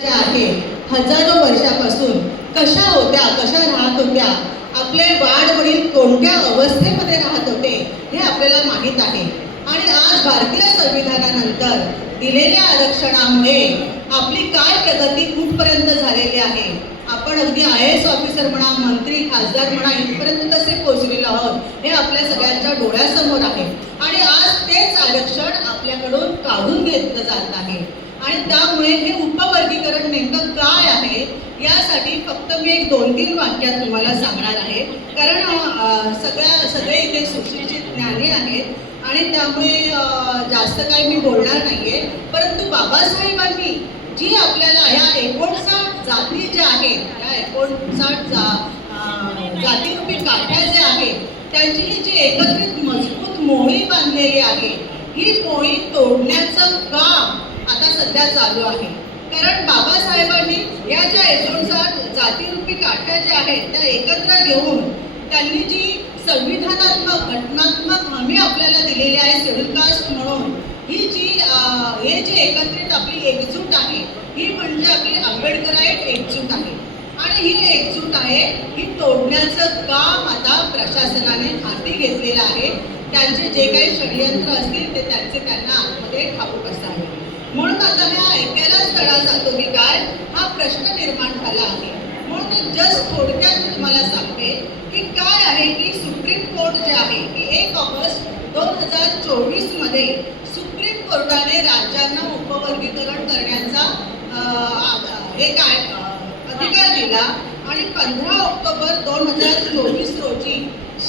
ज्या आहे हजारो वर्षापासून कशा होत्या, कशा राहत होत्या, आपले वाड वडील कोणत्या अवस्थेमध्ये राहत होते हे आपल्याला माहीत आहे. आणि आज भारतीय संविधानानंतर दिलेल्या आरक्षणामुळे आपली काय प्रगती कुठपर्यंत झालेली आहे. आपण अगदी IAS ऑफिसर म्हणा, मंत्री, खासदार म्हणा, इथपर्यंत कसे पोहोचलेलो आहोत हे आपल्या सगळ्यांच्या डोळ्यासमोर आहे. आणि आज तेच आरक्षण आपल्याकडून काढून घेतलं जात आहे. आणि त्यामुळे हे उपवर्गीकरण नेमकं काय आहे यासाठी फक्त मी एक 2-3 वाक्यात तुम्हाला सांगणार आहे. कारण सगळे इथे सुशिक्षित ज्ञानी आहेत आणि त्यामुळे जास्त काही मी बोलणार नाहीये. परंतु बाबासाहेबांनी जी आपल्याला ह्या 59 जाती ज्या आहेत, या 59 जातीरूपी काठ्या ज्या आहेत, त्यांची ही जी एकत्रित मजबूत मोळी बांधलेली आहे, ही मोळी तोडण्याचं काम आता सध्या चालू आहे. कारण बाबासाहेबांनी या ज्या 59 जातीरूपी काठ्या ज्या आहेत त्या एकत्र घेऊन त्यांनी जी संविधानात्मक घटनात्मक हमी आपल्याला दिलेली आहे शेड्यूल कास्ट म्हणून, ही जी हे जे एकत्रित आपली एकजूट आहे ही म्हणजे आपली आंबेडकराईट एकजूट आहे. आणि ही एकजूट आहे ही तोडण्याचं काम आता प्रशासनाने हाती घेतलेलं आहे. त्यांचे जे काही षडयंत्र असतील ते त्यांना आतमध्ये ठाऊक असावे. म्हणून आता ह्या ऐकायलाच तडा जातो की काय हा प्रश्न निर्माण झाला आहे. म्हणून जस्ट थोडक्यात मी तुम्हाला सांगते की काय आहे की सुप्रीम कोर्ट जे आहे की 1 ऑगस्ट 2024 मध्ये सुप्रीम कोर्टाने राज्यांना उपवर्गीकरण करण्याचा अधिकार दिला. आणि 15 ऑक्टोबर 2024 रोजी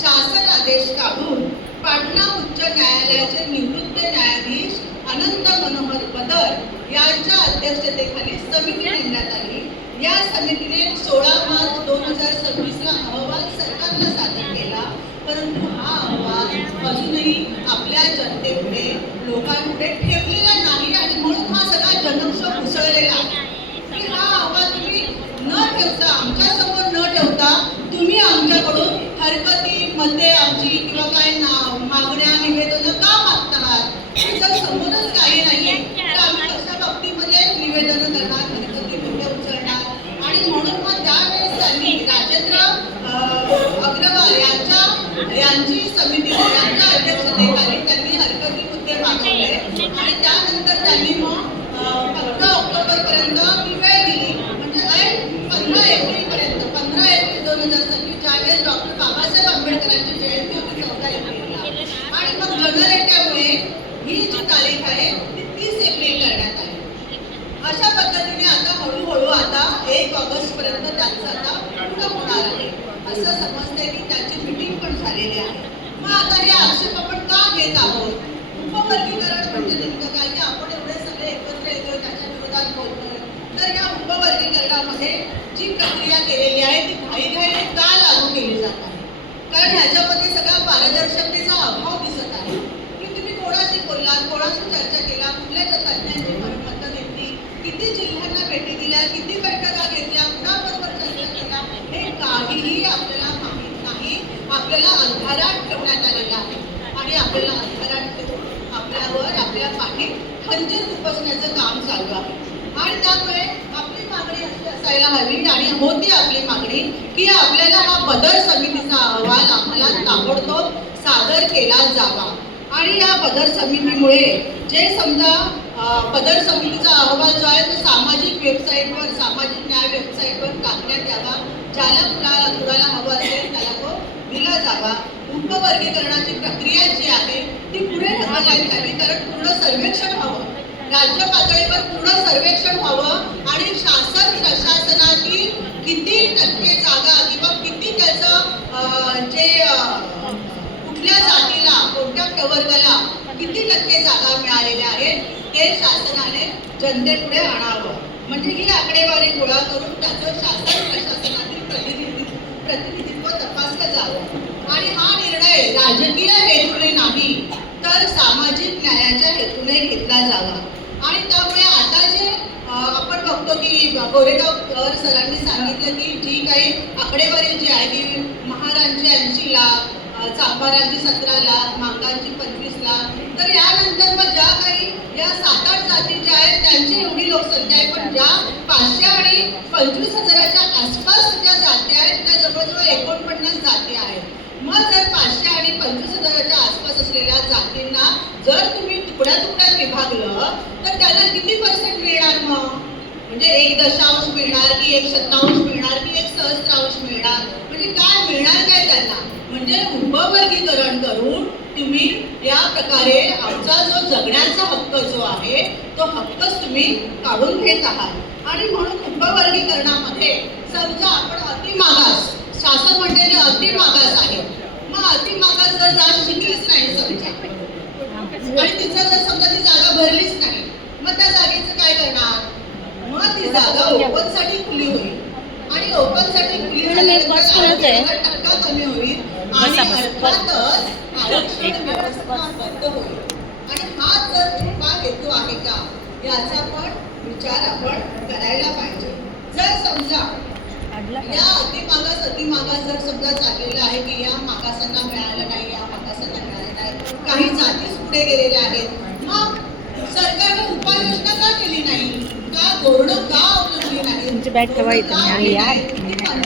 शासन आदेश काढून पाटणा उच्च न्यायालयाचे निवृत्त न्यायाधीश अनंत मनोहर बदर यांच्या अध्यक्षतेखाली समिती नेमण्यात आली. या समितीने 16 मार्च 2026ला अहवाल सरकारला सादर केला. परंतु हा अहवाल अजूनही आपल्या जनतेपुढे लोकांपुढे ठेवलेला नाही. आणि म्हणून हा सगळा जनक्षोभ उसळलेला आहे की हा अहवाल तुम्ही न ठेवता, आमच्यासमोर न ठेवता तुम्ही आमच्याकडून हरकती, मते आमची किंवा काय मागण्या, निवेदनं का मागता आहात. जर समोरच काही नाही तर आम्ही अशा बाबतीमध्ये निवेदनं करणार, हरकती मुद्दे उचलणार. आणि म्हणून मग त्यावेळेस त्यांनी राजेंद्र अग्रवाल यांची समिती यांच्या अध्यक्षतेखाली त्यांनी हरकती मुद्दे मागवले. आणि त्यानंतर त्यांनी मग 15 ऑक्टोबरपर्यंत ही वेळ दिली. म्हणजे 15 एप्रिलपर्यंत, 15 एप्रिल 2026 ज्यावेळेस डॉक्टर बाबासाहेब आंबेडकरांची जयंती होती 14 एप्रिलला. आणि मग जनरेट्यामुळे ही जी तारीख आहे ती 30 एप्रिल करण्यात आली. अशा पद्धतीने आता हळूहळू आता 1 ऑगस्टपर्यंत त्यांचं आता पूर्ण होणार आहे असं समजतंय की त्याची मीटिंग पण झालेली आहे. मग आता हे आक्षेप आपण का घेत आहोत. उपवर्गीकरण म्हणजे नेमकं काय की आपण एवढे सगळे एकत्र येतोय त्याच्या विरोधात बोलतोय. तर या उपवर्गीकरणामध्ये जी प्रक्रिया केलेली आहे ती घाईघाईने का लागू केली जात आहे. कारण ह्याच्यामध्ये सगळा पारदर्शकतेचा अभाव दिसत आहे की तुम्ही कोणाशी बोललात, कोणाशी चर्चा केला, कुठल्या तज्ज्ञांची मतं घेतली, किती जिल्ह्यांना भेटी दिल्या, किती बैठका घेतल्या, कुणाबरोबर चर्चा केला, हे काहीही आपल्याला माहीत नाही. आपल्याला अंधारात ठेवण्यात आलेला आहे. आणि आपल्याला अंधारात ठेवून आपल्यावर आपल्या पाठीत खंजीर खुपसण्याचं काम चालू आहे. आणि त्यामुळे आपली मागणी अशी असायला हवी आणि होती आपली मागणी की आपल्याला हा बदर समितीचा अहवाल आम्हाला ताबडतोब सादर केला जावा. आणि या बदर समितीमुळे जे समजा बदर समितीचा अहवाल जो आहे तो सामाजिक वेबसाईटवर, सामाजिक न्याय वेबसाईटवर टाकण्यात यावा. ज्याला कुणाला हवं असेल त्याला तो दिला जावा. उपवर्गीकरणाची प्रक्रिया जी आहे ती पुढे ढकलण्यात यावी. कारण पूर्ण सर्वेक्षण व्हावं, राज्य पातळीवर पूर्ण सर्वेक्षण व्हावं. आणि शासन प्रशासनातील किती टक्के जागा किंवा किती त्याचं जे कुठल्या जातीला, कोणत्या प्रवर्गाला किती टक्के जागा मिळालेल्या आहेत ते शासनाने जनतेपुढे आणावं. म्हणजे ही आकडेवारी गोळा करून त्याचं शासन प्रशासनातील प्रतिनिधित्व तपासलं जावं. आणि हा निर्णय राजकीय हेतूने नाही तर सामाजिक न्यायाच्या हेतूने घेतला जावा. आणि त्यामुळे आता जे आपण बघतो की गोरेगावकर सरांनी सांगितलं की जी काही आकडेवारी जी आहे की महारांची 80 लाख, चांभारांची 17 लाख, मांगांची 25 लाख. तर यानंतर मग ज्या काही या 7-8 जाती ज्या आहेत त्यांची एवढी लोकसंख्या आहे, पण ज्या 500 आणि 25,000च्या आसपास ज्या जाती आहेत त्या जवळजवळ 49 जाती आहेत. मग जर 500 आणि 25,000च्या आसपास असलेल्या जातींना जर तुम्ही तुकड्या तुकड्यात विभागलं तर त्याला किती पर्सेंट मिळणार? मग म्हणजे 1 दशांश मिळणार की 1 शतांश मिळणार की 1 सहस्त्रांश मिळणार? म्हणजे काय मिळणार काय त्यांना? म्हणजे उपवर्गीकरण करून तुम्ही या प्रकारे आमचा जो जगण्याचा हक्क जो आहे तो हक्कच तुम्ही काढून घेत आहात. आणि म्हणून उपवर्गीकरणामध्ये समजा आपण अतिमागास, शासन म्हणते अतिमागास आहे, मग अतिमागास जर जात शिकलीच नाही समजा आणि तिचं जर समजा ती जागा भरलीच नाही, मग त्या जागेचं काय करणार? मग ती जागा ओपनसाठी खुली होईल आणि ओपनसाठी खुली झाल्यानंतर टक्का कमी होईल आणि अर्थातच आरक्षण व्यवस्था बंद होईल. आणि हा जर चुका हेतू आहे का याचा पण विचार आपण करायला पाहिजे. जर समजा या अतिमागास जर समजा चाललेलं आहे की या मागासांना मिळालं नाही, या मागासांना मिळालं नाही, काही जातीच पुढे गेलेल्या आहेत, मग सरकारने उपाययोजना का केली नाही? का धोरणं का अवलंबली नाही?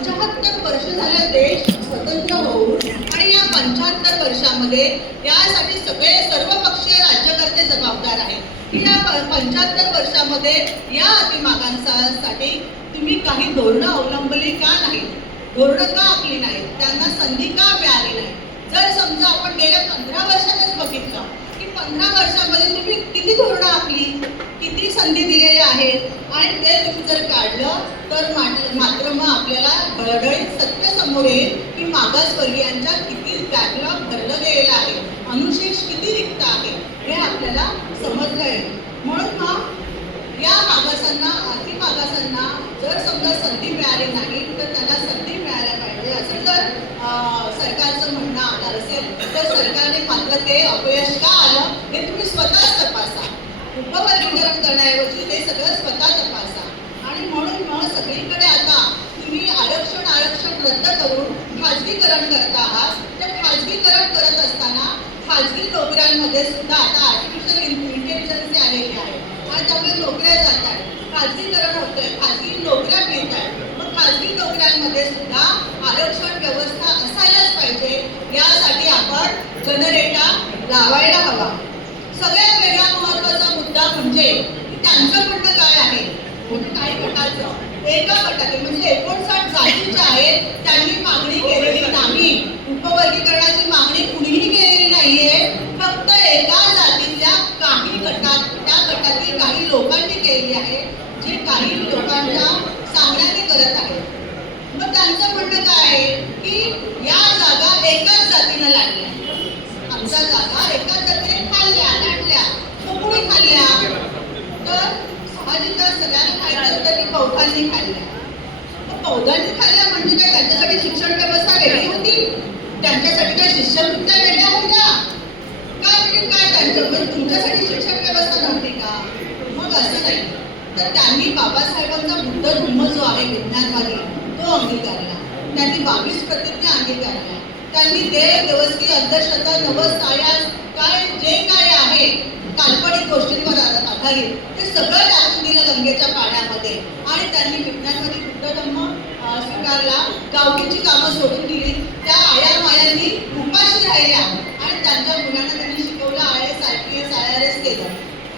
75 वर्ष झाले देश स्वतंत्र होऊन आणि या 75 वर्षामध्ये यासाठी सर्वपक्षीय राज्यकर्ते जबाबदार आहेत की या 75 वर्षामध्ये या अतिमागांसाठी तुम्ही काही धोरणं अवलंबली का नाही? धोरणं का आखली नाहीत? त्यांना संधी का मिळाली नाही? जर समजा आपण गेल्या 15 वर्षातच बघितलं की 15 वर्षामध्ये तुम्ही किती धोरणं आखली, किती संधी दिलेल्या आहेत आणि ते तुम्ही जर काढलं तर मात्र मग आपल्याला घडघडीत सत्य समोर येईल की मागासवर्गीयांच्या किती बॅकलॉग भरलं गेलेलं आहे, अनुशेष किती रिक्त आहे हे आपल्याला समजलं येईल. म्हणून मग या मागासांना, अतिमागासांना जर समजा संधी मिळाली नाही तर त्यांना संधी मिळायला पाहिजे असं जर सरकारचं म्हणणं आलं असेल तर सरकारने मात्र ते अपयश का आलं हे तुम्ही स्वतःच तपासा. उपवर्गीकरण करण्याऐवजी ते सगळं स्वतः तपासा. आणि म्हणून मग सगळीकडे आता तुम्ही आरक्षण रद्द करून खाजगीकरण करता आहात. तर खाजगीकरण करत असताना खाजगी नोकऱ्यांमध्ये सुद्धा आता आर्टिफिशियल इंटेलिजन्स आलेली आहे आणि त्यामुळे नोकऱ्या जात आहेत, खाजगीकरण होतंय, खाजगी नोकऱ्या मिळत आहेत. मग खाजगी नोकऱ्यांमध्ये सुद्धा आरक्षण व्यवस्था असायलाच पाहिजे. यासाठी आपण जनरेटा लावायला हवा. सगळ्यात वेगळा महत्त्वाचा मुद्दा म्हणजे त्यांचं म्हणणं काय आहे, म्हणजे काही गटाचं एका गटाचे म्हणजे 59 जातीच्या आहेत त्यांनी मागणी केलेली नाही. उपवर्गीकरणाची मागणी कुणीही केलेली नाहीये, फक्त एका जातीतल्या काही गटात, त्या गटातील काही लोकांनी केलेली आहे, जे काही लोकांच्या सांगण्याने करत आहेत. मग त्यांचं म्हणणं काय आहे की या जागा एकाच जातीनं लागल्या, आमच्या जागा एकाच जातीने खाल्ल्या लाटल्या. मग कुणी खाल्ल्या? तर साहजिकच सगळ्यांना माहिती होतं की बौद्धांनी खाल्ल्या. मग बौद्धांनी खाल्ल्या म्हणजे काय त्यांच्यासाठी शिक्षण व्यवस्था वेगळी होती? त्यांच्यासाठी काय शिष्यवृत्त्या वेगळ्या होत्या? काय म्हणजे काय त्यांचं म्हणजे तुमच्यासाठी शिक्षण व्यवस्था नव्हती का? मग असं नाही. तर त्यांनी बाबासाहेबांचा बुद्ध धर्म जो आहे विज्ञानवादी तो अंगीकारला, त्यांनी 22 प्रतिज्ञा अंगीकारल्या, त्यांनी देव देवस्की अंधश्रद्धा नवस सायास काय जे काय आहे काल्पनिक गोष्टींवर आधारित ते सगळं टाकून दिलं गंगेच्या पाण्यामध्ये. आणि त्यांनी विज्ञानवादी बुद्ध धर्म स्वीकारला, गावकीची कामं सोडून दिली, त्या आया मायांनी उपाशी राहिल्या आणि त्यांच्या मुलांना त्यांनी शिकवलं, IAS IPS IRS केलं.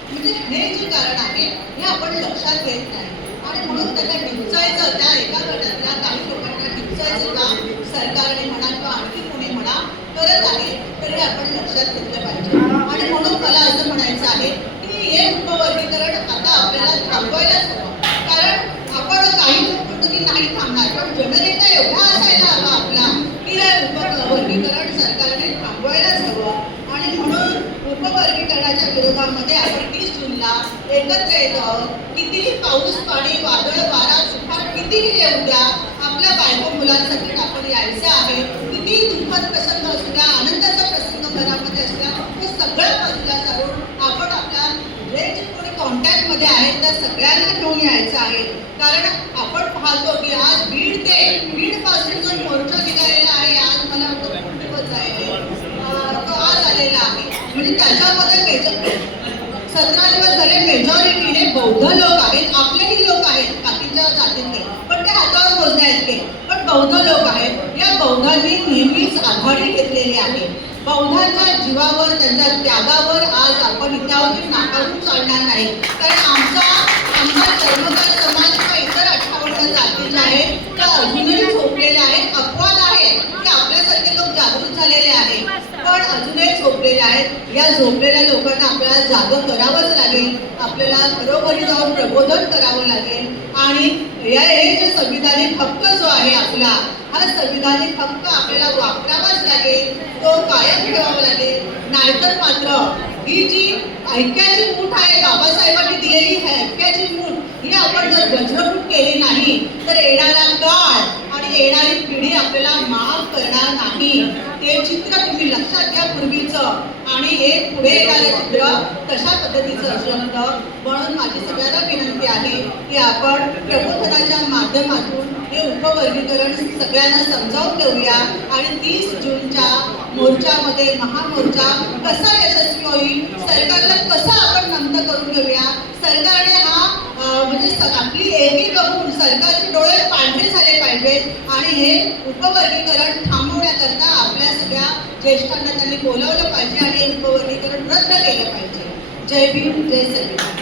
म्हणजे हे जे कारण आहे हे आपण लक्षात घेत नाही आणि म्हणून त्यांना डिवचायचं, त्या एका गटातल्या काही लोकांना डिवचायचं काम सरकारने म्हणा किंवा आणखी कोणी म्हणा करत आहे, तर हे आपण लक्षात घेतलं पाहिजे. आणि म्हणून मला असं म्हणायचं आहे की हे उपवर्गीकरण आता आपल्याला थांबवायलाच हवं. कारण आपण काही म्हणतो की नाही थांबणार, पण जनरेटा एवढा असायला हवा आपला की हे उपवर्गीकरण सरकारने थांबवायलाच हवं. आणि म्हणून उपवर्गीकरणाच्या विरोधामध्ये आपण 20 जूनला एकत्र येतो. कितीही पाऊस पाणी वादळ वारा तुफान कितीही येऊ द्या, आपल्या बायको मुलांसाठी आपण यायचं आहे. कितीही दुःखद प्रसंग असू द्या, आनंदाचा प्रसंग घरामध्ये असू द्या, हे सगळं बाजूला सारून आपण आपल्या जे कोणी कॉन्टॅक्टमध्ये आहेत त्या सगळ्यांना घेऊन यायचं आहे. कारण आपण पाहतो की आज बीड पासून जो मोर्चा निघालेला आहे, आज मला वाटतं खूप दिवस आहे, 17 दिवस झाले मेजॉरिटीने बौद्ध लोक आहेत, आपलेही लोक आहेत बाकीच्या जातीतले, पण ते हातावर मोजण्या इतके, पण बौद्ध लोक आहेत. या बौद्धांनी नेहमीच आघाडी घेतलेली आहे. बौद्धांच्या जीवावर, त्यांच्या त्यागावर आज आपण इतिहासात नाकारून चालणार नाही. कारण आमचा धर्मकार समाज किंवा इतर 58 जाती ज्या आहेत त्या अजूनही झोपलेल्या आहेत. अपवाद आहे की आपल्यासारखे लोक जागृत झालेले आहेत, पण अजूनही झोपलेले आहेत. या झोपलेल्या लोकांना आपल्याला जागं करावंच लागेल. आपल्याला घरोघरी जाऊन प्रबोधन करावं लागेल आणि हे जे संविधानिक हक्क जो आहे आपला, हा संविधानिक हक्क आपल्याला वापरावाच लागेल, तो कायम ठेवावा लागेल. नाहीतर मात्र ही जी ऐक्याची मूठ आहे, बाबासाहेबांनी दिलेली आहे ऐक्याची मूठ, ही आपण जर वज्रमूठ केली नाही तर येणारा काळ आणि येणारी पिढी आपल्याला माफ करणार नाही. ते चित्र तुम्ही लक्षात घ्या पूर्वीचं, आणि हे पुढे येणारं चित्र तशा पद्धतीचं असू शकतं. म्हणून माझी सगळ्यांना विनंती आहे की आपण प्रबोधनाच्या माध्यमातून हे उपवर्गीकरण सगळ्यांना समजावून देऊया आणि 30 जूनच्या मोर्चामध्ये, महामोर्चा कसा यशस्वी होईल, सरकारला कसं आपण नमतं करून घेऊया. सरकारने हा म्हणजे आपली एकी बघून सरकारचे डोळे पांढरे झाले पाहिजेत आणि हे उपवर्गीकरण थांबवण्याकरता आपल्या सगळ्या ज्येष्ठांना त्यांनी बोलावलं पाहिजे आणि हे उपवर्गीकरण रद्द केलं पाहिजे. जय भीम, जय संविधान.